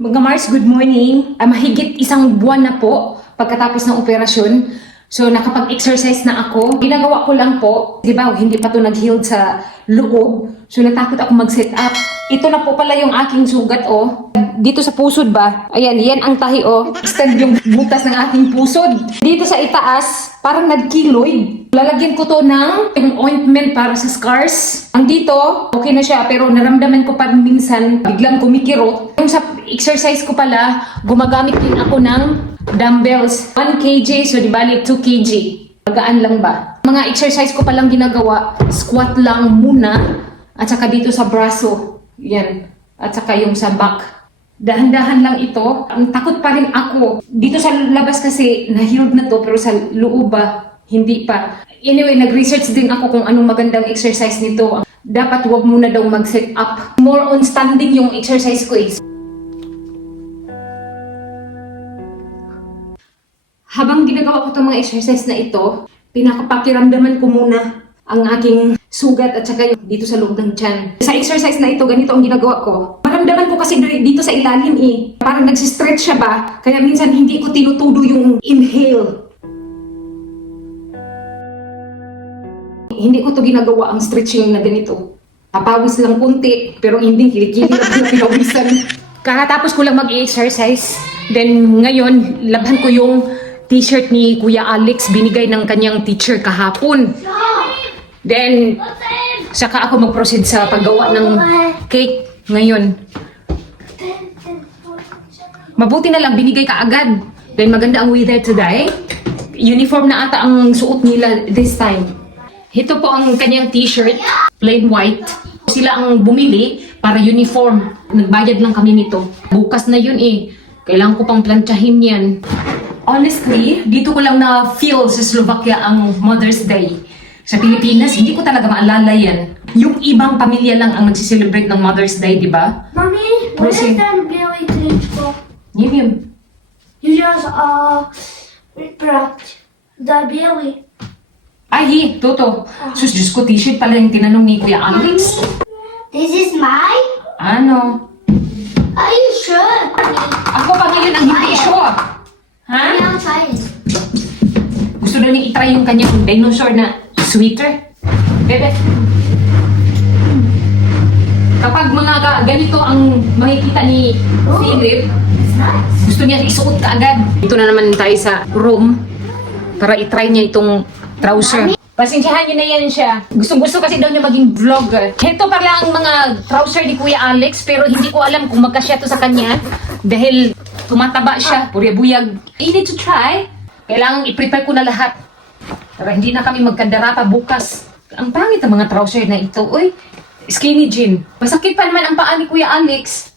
Mga Mars, good morning. Mahigit isang buwan na po pagkatapos ng operasyon. So, nakapag-exercise na ako. Ginagawa ko lang po, di ba, hindi pa to nag-healed sa loob. So, natakot ako mag-set up. Ito na po pala yung aking sugat, oh. Dito sa pusod ba? Ayan, yan ang tahi, oh. Extend yung butas ng aking pusod. Dito sa itaas, parang nag-keloid. Lalagyan ko to ng ointment para sa scars. Ang dito, okay na siya, pero naramdaman ko pa minsan, biglang kumikirot. Yung sa exercise ko pala, gumagamit din ako ng dumbbells. 1 kg, so di bali 2 kg. Magaan lang ba? Mga exercise ko palang ginagawa, squat lang muna, at saka dito sa braso. Yan. At saka yung sa back. Dahan-dahan lang ito. Ang takot pa rin ako. Dito sa labas kasi, na-healed na to, pero sa loob ba, hindi pa. Anyway, nag-research din ako kung anong magandang exercise nito. Dapat wag muna daw mag-set up. More on standing yung exercise ko eh. Habang ginagawa ko itong mga exercise na ito, pinakapakiramdaman ko muna ang aking sugat at saka dito sa loob ng tiyan. Sa exercise na ito, ganito ang ginagawa ko. Maramdaman ko kasi dito sa ilalim eh. Parang nagsistretch siya ba? Kaya minsan hindi ko tinutudo yung inhale. Hindi ko to ginagawa ang stretching na ganito. Papawis lang kunti, pero hindi kilikili lang pinawisan. Kakatapos ko lang mag-exercise. Then ngayon, labhan ko yung t-shirt ni Kuya Alex, binigay ng kanyang teacher kahapon. Then, saka ako mag-proceed sa paggawa ng cake ngayon. Mabuti na lang, binigay ka agad. Then maganda ang weather today. Uniform na ata ang suot nila this time. Ito po ang kanyang t-shirt, plain white. Sila ang bumili para uniform. Nagbayad lang kami nito. Bukas na yun eh. Kailangan ko pang plantsahin yan. Honestly, dito ko lang na-feel sa Slovakia ang Mother's Day. Sa Pilipinas, hindi ko talaga maalala yan. Yung ibang pamilya lang ang nagsiselebrate ng Mother's Day, di ba? Mommy, where is that Billy change for? Yun. You just wrapped the Billy. Ay, Toto. Sus, Diyos ko, t-shirt pala yung tinanong ni Kuya Alex. This is mine? Ano? Are you sure? Ako pamilya ng hindi sure. Ha? I'll try it. Gusto daw niya itry yung kanyang dinosaur na sweater. Bebe. Kapag mga ganito ang makikita ni Philip, It's nice. gusto niya isuot ka agad. Dito na naman tayo sa room para itry niya itong trouser. Pasensyahan niyo na yan siya. Gusto kasi daw niya maging vlogger. Ito pala ang mga trouser ni Kuya Alex, pero hindi ko alam kung magkasya to sa kanya dahil tumataba siya, purya-buyag. You need to try. Kailangan i-prepare ko na lahat para hindi na kami magkandara pa bukas. Ang pangit ang mga trouser na ito. Uy, skinny jean. Masakit pa naman ang paa ni Kuya Alex.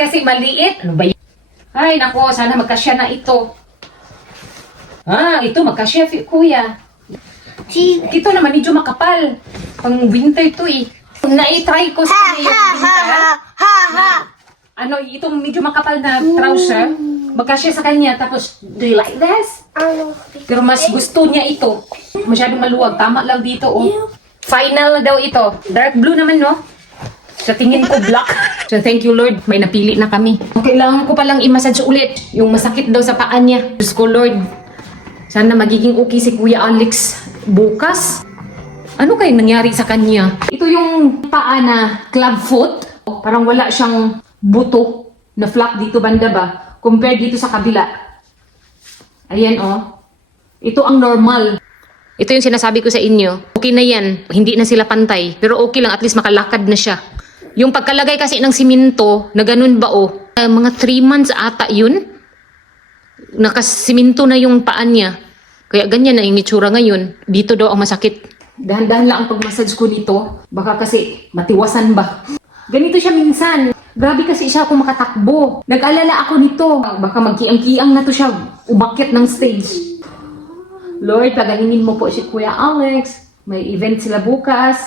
Kasi maliit. Ano ba yun? Ay, nako, sana magkasya na ito. Ito, magkasya, Kuya. See, Ito naman, medyo makapal. Pang winter to eh. Na-try ko sa kanya yung winter. Ano, itong medyo makapal na trouser. Magkasya sa kanya. Tapos, do you like this? Pero mas gusto niya ito. Masyadong maluwag. Tama lang dito, oh. Final na daw ito. Dark blue naman, no? Sa tingin ko, black. So, thank you, Lord. May napili na kami. Kailangan ko palang i-massage ulit. Yung masakit daw sa paa niya. Diyos ko, Lord. Sana magiging okay si Kuya Alex bukas. Ano kayong nangyari sa kanya? Ito yung paa na club foot. Parang wala siyang buto na flap dito banda ba? Compared dito sa kabila. Ayan, oh. Ito ang normal. Ito yung sinasabi ko sa inyo. Okay na yan. Hindi na sila pantay. Pero okay lang. At least makalakad na siya. Yung pagkalagay kasi ng siminto, na ganun ba, oh. Mga 3 months ata yun. Nakasiminto na yung paan niya. Kaya ganyan na yung itsura ngayon. Dito daw ang masakit. Dahan-dahan lang ang pag-massage ko nito. Baka kasi matiwasan ba. Ganito siya minsan. Grabe kasi siya kung makatakbo. Nag-alala ako nito. Baka magkiang-kiang na to siya. Umakyat ng stage. Lord, pagahingin mo po si Kuya Alex. May event sila bukas.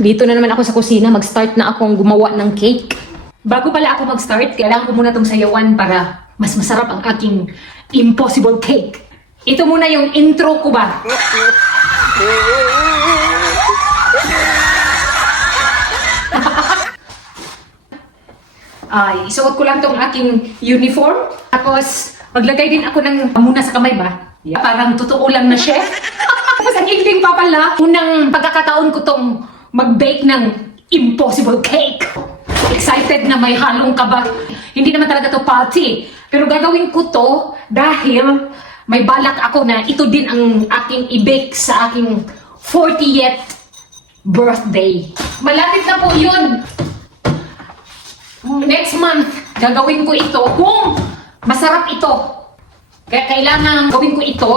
Dito na naman ako sa kusina. Mag-start na akong gumawa ng cake. Bago pala ako mag-start, kailangan ko muna itong sayawan para mas masarap ang aking impossible cake. Ito muna yung intro ko ba? Ay, isuot ko lang tong aking uniform. Tapos, maglagay din ako ng muna sa kamay ba? Yeah. Parang totoo lang na chef. Tapos ang ending pa pala, unang pagkakataon ko tong mag-bake ng impossible cake. Excited na may halong kaba. Hindi naman talaga to party. Pero gagawin ko to dahil may balak ako na ito din ang aking i-bake sa aking 40th birthday. Malapit na po yun. Next month, gagawin ko ito kung masarap ito. Kaya kailangan gawin ko ito.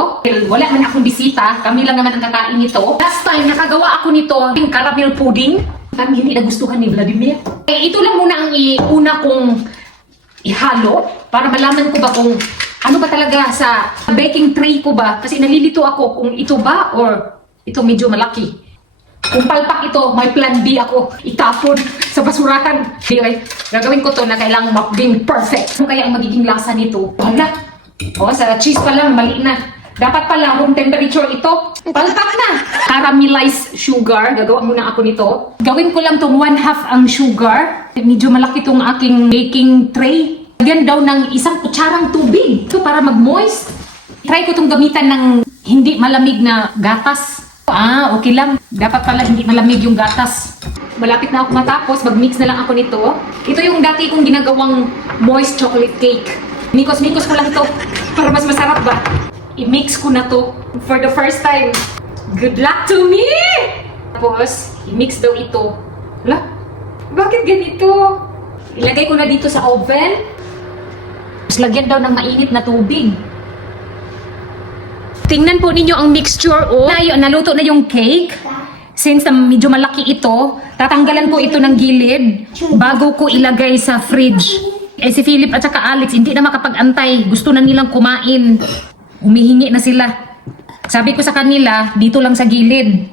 Wala man akong bisita, kami lang naman ang kakain nito. Last time, nakagawa ako nito, yung caramel pudding. Parang hindi nagustuhan ni Vladimir. Ito lang muna ang una kong ihalo para malaman ko ba kung ano ba talaga sa baking tray ko ba. Kasi nalilito ako kung ito ba or ito medyo malaki. Kung palpak ito, may plan B ako. Itapon sa basurahan. Anyway, gagawin ko to na kailangan maging perfect. Ano kaya ang magiging lasa nito? Hala. O, sa cheese pa lang, mali na. Dapat pala, room temperature ito. Palpak na. Caramelized sugar. Gagawa muna ako nito. Gawin ko lang tong 1/2 ang sugar. Medyo malaki tong aking baking tray. Lagyan daw ng isang kutsarang tubig. Ito para mag-moist. Try ko tong gamitan ng hindi malamig na gatas. Okay lang. Dapat pala hindi malamig yung gatas. Malapit na ako matapos. Mag-mix na lang ako nito. Ito yung dati kong ginagawang moist chocolate cake. Mikos-mikos ko lang to para mas masarap ba. I-mix ko na to for the first time. Good luck to me! Tapos, i-mix daw ito. Hala? Bakit ganito? Ilagay ko na dito sa oven. Tapos lagyan daw ng mainit na tubig. Tingnan po ninyo ang mixture, oh. Naluto na yung cake. Since medyo malaki ito, tatanggalan ko ito ng gilid bago ko ilagay sa fridge. Si Philip at saka Alex, hindi na makapag-antay. Gusto na nilang kumain. Umihingi na sila. Sabi ko sa kanila, dito lang sa gilid.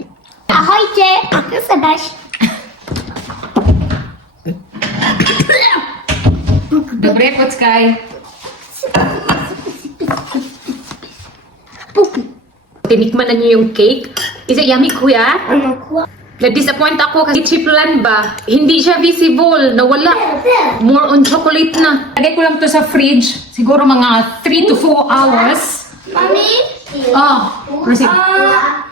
Ahoy, Je! Ako sa dash. Dobre po, Sky. Tinikman na niyo yung cake. Is it yummy, kuya? Ano ko? Na-disappoint ako kasi chip lang ba? Hindi siya visible. Nawala. More on chocolate na. Lagay ko lang to sa fridge. Siguro mga 3 to 4 hours. Mami? Proceed.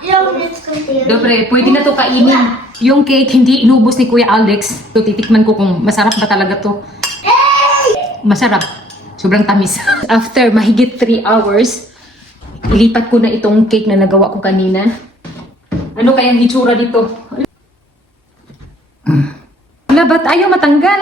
Yung let's continue. Dobre, pwede na to kainin. Yung cake, hindi inubos ni Kuya Alex. So, titikman ko kung masarap ba talaga to. Masarap. Sobrang tamis. After mahigit 3 hours, ilipat ko na itong cake na nagawa ko kanina. Ano kayang itsura dito? Wala, ba't ayaw matanggal?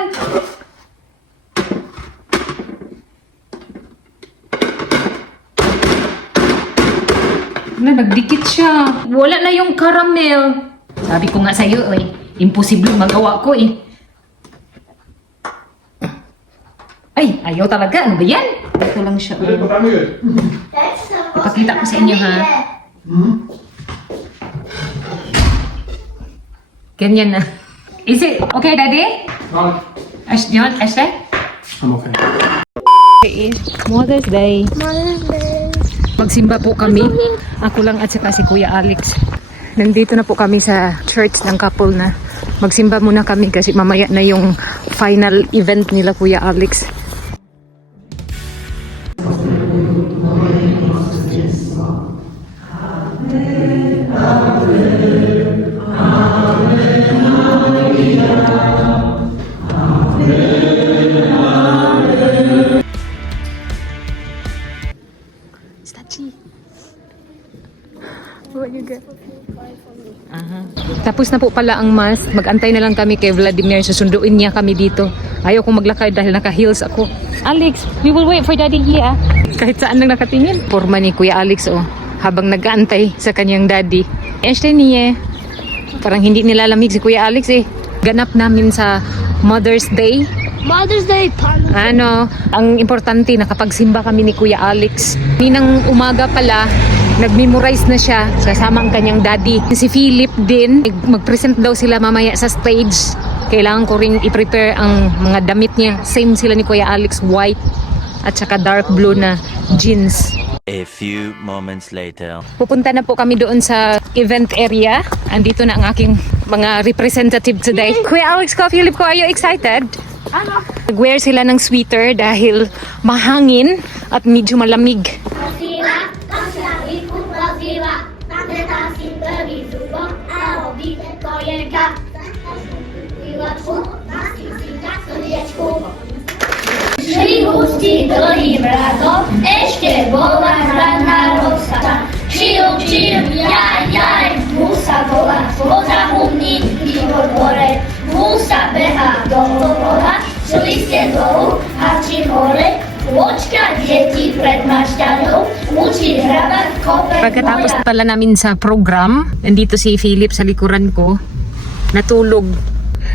Wala, nagdikit siya. Wala na yung caramel. Sabi ko nga sa'yo, imposible magawa ko eh. Ay, ayaw talaga. Ano ba yan? Ito lang siya. Ipakita ko sa inyo, ha? Ganyan na. Is it okay, Daddy? You want Ashley? I'm okay. Mother's Day. Magsimba po kami. Ako lang at saka si Kuya Alex. Nandito na po kami sa church ng couple na. Magsimba muna kami kasi mamaya na yung final event nila, Kuya Alex. Tapos na po pala ang mass. Mag-antay na lang kami kay Vladimir. Susunduin niya kami dito. Ayaw kong maglakad dahil naka-heels ako. Alex, we will wait for Daddy here. Kahit saan lang nakatingin. Porma ni Kuya Alex, habang nag-aantay sa kanyang daddy. Niye. Parang hindi nilalamig si Kuya Alex eh. Ganap namin sa Mother's Day. Mother's Day, Ang importante, nakapagsimba kami ni Kuya Alex. Ninang umaga pala, nag-memorize na siya kasama ang kanyang daddy. Si Philip din, mag-present daw sila mamaya sa stage. Kailangan ko ring i-prepare ang mga damit niya. Same sila ni Kuya Alex, white at saka dark blue na jeans. A few moments later. Pupunta na po kami doon sa event area. Andito na ang aking mga representative today. Kuya Alex ko, Philip ko, are you excited? Nag-wear sila ng sweater dahil mahangin at medyo malamig. Šli hustí dlhým radom, ešte bola hraná rozsa. Čil, jaj, musa bola, spoza humníky vo dvore. Musa behá do pola, šli ste dolu a či hore. Počka deti pred mašťanou, učí hrabať kope. Pagkatapos pala namin sa program, nandito si Philip sa likuran ko, natulog.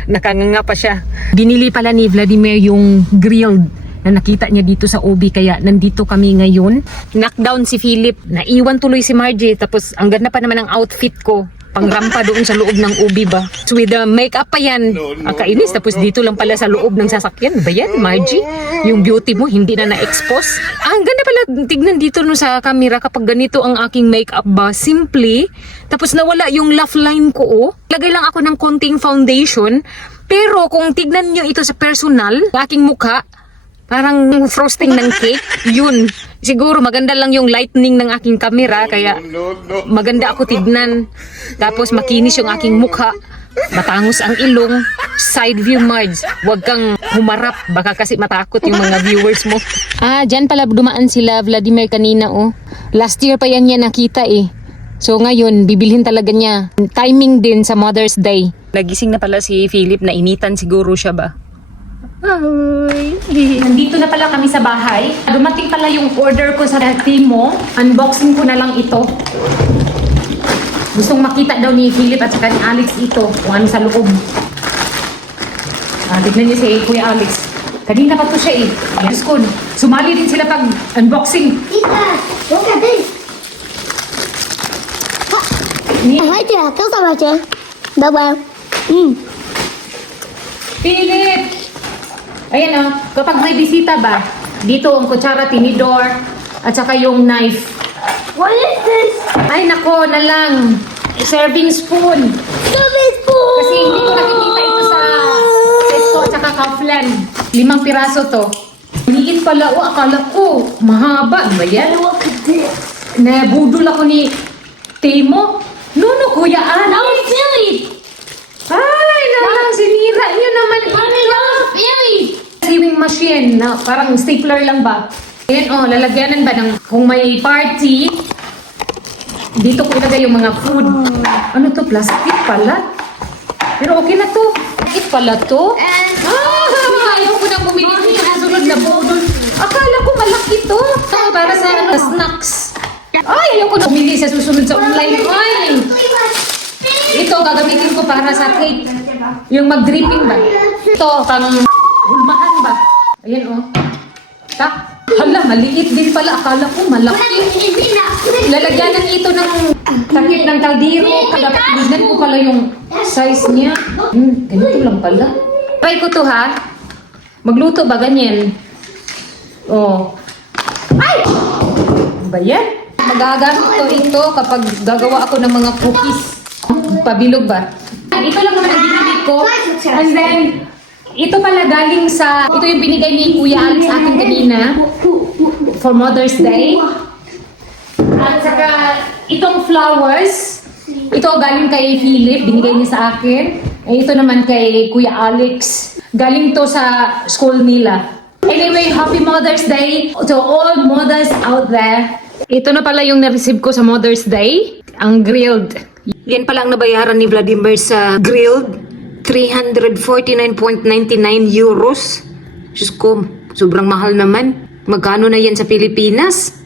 Nakanganga pa siya. Binili pala ni Vladimir yung grilled na nakita niya dito sa OB, kaya nandito kami ngayon. Knockdown si Philip, naiwan tuloy si Margie, tapos ang ganda pa naman ang outfit ko. Pangrampa doon sa loob ng OB ba? So with the makeup pa yan. Ang kainis, tapos dito lang pala sa loob ng sasakyan. Ba yan, Margie? Yung beauty mo, hindi na na-expose. Ang ganda pala, tignan dito no sa camera kapag ganito ang aking makeup ba. Simply, tapos nawala yung laugh line ko, oh. Lagay lang ako ng konting foundation. Pero kung tignan nyo ito sa personal, aking mukha, parang frosting ng cake, yun. Siguro maganda lang yung lightning ng aking camera, kaya maganda ako tignan. Tapos makinis yung aking mukha, matangos ang ilong, side view Marge. Huwag kang humarap, baka kasi matakot yung mga viewers mo. Dyan pala dumaan sila Vladimir kanina, oh. Last year pa yan niya nakita eh. So ngayon, bibilhin talaga niya. Timing din sa Mother's Day. Nagising na pala si Philip, na initan siguro siya ba? Ay. Nandito na pala kami sa bahay. Dumating pala yung order ko sa Timo. Unboxing ko na lang ito. Gustong makita daw ni Philip at saka ni Alex ito kung ano sa loob. Tignan niyo si Kuya Alex. Kanina pa to siya eh. Diyos ko, sumali din sila pag unboxing. Tita, look at this. Hi, Tia. Kamusta ba, Tia? Dawa. Philip! Ayan o, kapag may bisita ba, dito ang kutsara, tinidor, at saka yung knife. What is this? Ay nako na lang, serving spoon. Serving spoon! Kasi hindi ko nakikita ito sa Tesco at saka Kaufland. 5 piraso to. Liit pala, akala ko, mahaba. Ba yan? Look at this. Nabudol ako ni Timo. No, Kuya Alex. No, Philip! Ay, nalang, sinira niyo naman ito. Philip! Sewing machine na parang stapler lang ba? Ayan, oh, lalagyanan ba ng kung may party, dito ko ilagay yung mga food. Ano to? Plastic pala? Pero okay na to. Plastic pala to? Ayaw ko na bumili ko yung susunod na budol. Akala ko malaki to. Para sa ano, snacks. Ay, ayaw ko na bumili sa susunod sa online. Ay! Ito, gagamitin ko para sa cake. Yung mag-dripping ba? Ito, pang hulmahan ba? Ayan, oh. Tak. Hala, maliit din pala. Akala ko malaki. Lalagyanan ito ng takip ng kaldero. Tignan ko pala yung size niya. Ganito lang pala. Try ko to, ha? Magluto ba ganyan? Oh. Ay! Ba yan? Magagamit ko ito kapag gagawa ako ng mga cookies. Pabilog ba? Ito lang naman ang binili ko. And then, ito pala galing sa, ito yung binigay ni Kuya Alex sa akin kanina for Mother's Day. At saka, itong flowers, ito galing kay Philip, binigay niya sa akin. Ito naman kay Kuya Alex. Galing to sa school nila. Anyway, happy Mother's Day to all mothers out there. Ito na pala yung na-receive ko sa Mother's Day, ang grilled. Yan pala ang nabayaran ni Vladimir sa grilled. 349.99 euros. Diyos ko, sobrang mahal naman. Magkano na yan sa Pilipinas?